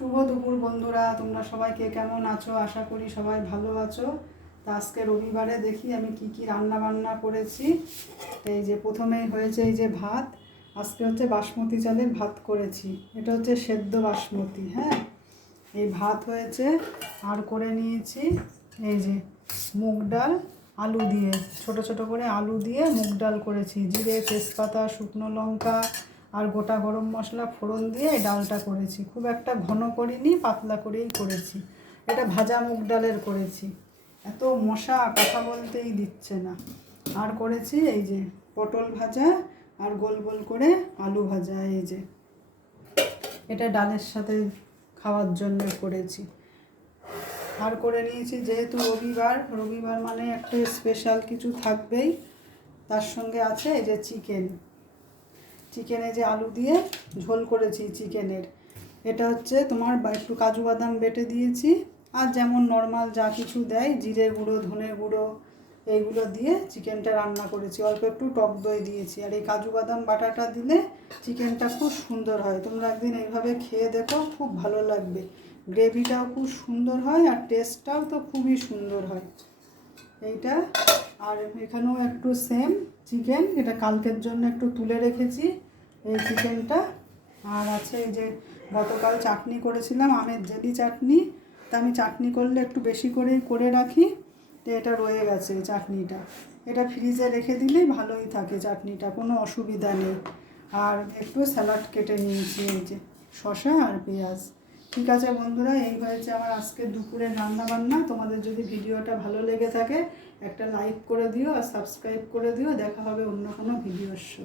শুভ দুপুর বন্ধুরা, তোমরা সবাই কে কেমন আছো? আশা করি সবাই ভালো আছো। তা আজকে রবিবারে দেখি আমি কি কি রান্না বান্না করেছি। এই যে প্রথমেই হয়েছে এই যে ভাত। আজকে হচ্ছে বাসমতি চালের ভাত করেছি। এটা হচ্ছে সেদ্ধ বাসমতি। হ্যাঁ, এই ভাত হয়েছে। আর করে নিয়েছি এই যে মুগ ডাল আলু দিয়ে, ছোট ছোট করে আলু দিয়ে মুগ ডাল করেছি। জিরে, তেজপাতা, শুকনো লঙ্কা আর গোটা গরম মশলা ফোড়ন দিয়ে এই ডালটা করেছি। খুব একটা ঘন করিনি, পাতলা করেই করেছি। এটা ভাজা মুগ ডালের করেছি। এত মশা কথা বলতেই দিচ্ছে না। আর করেছি এই যে পটল ভাজা আর গোল গোল করে আলু ভাজা। এই যে এটা ডালের সাথে খাওয়ার জন্য করেছি। আর করে নিয়েছি যেহেতু রবিবার, রবিবার মানে একটা স্পেশাল কিছু থাকবেই। তার সঙ্গে আছে এই যে চিকেনে যে আলু দিয়ে ঝোল করেছি চিকেনের। এটা হচ্ছে তোমার একটু কাজু বাদাম বেটে দিয়েছি, আর যেমন নর্মাল যা কিছু দেয় জিরে গুঁড়ো, ধনে গুঁড়ো, এইগুলো দিয়ে চিকেনটা রান্না করেছি। অল্প একটু টক দই দিয়েছি। আর এই কাজু বাদাম বাটাটা দিলে চিকেনটা খুব সুন্দর হয়। তোমরা একদিন এইভাবে খেয়ে দেখো, খুব ভালো লাগবে। গ্রেভিটাও খুব সুন্দর হয় আর টেস্টটাও তো খুবই সুন্দর হয় এইটা। আর এখানেও একটু সেম চিকেন, এটা কালকের জন্য একটু তুলে রেখেছি এই চিকেনটা। আর আছে এই যে গতকাল চাটনি করেছিলাম, আমের জেলি চাটনি। তা আমি চাটনি করলে একটু বেশি করেই করে রাখি, তো এটা রয়ে গেছে এই চাটনিটা। এটা ফ্রিজে রেখে দিলেই ভালোই থাকে চাটনিটা, কোনো অসুবিধা নেই। আর একটু স্যালাড কেটে নিয়েছি, এই যে শসা আর পেঁয়াজ। ঠিক আছে বন্ধুরা, এই হয়েছে আমার আজকে দুপুরের রান্না বান্না। তোমাদের যদি ভিডিওটা ভালো লেগে থাকে একটা লাইক করে দিও আর সাবস্ক্রাইব করে দিও। দেখা হবে অন্য কোনো ভিডিওর সাথে।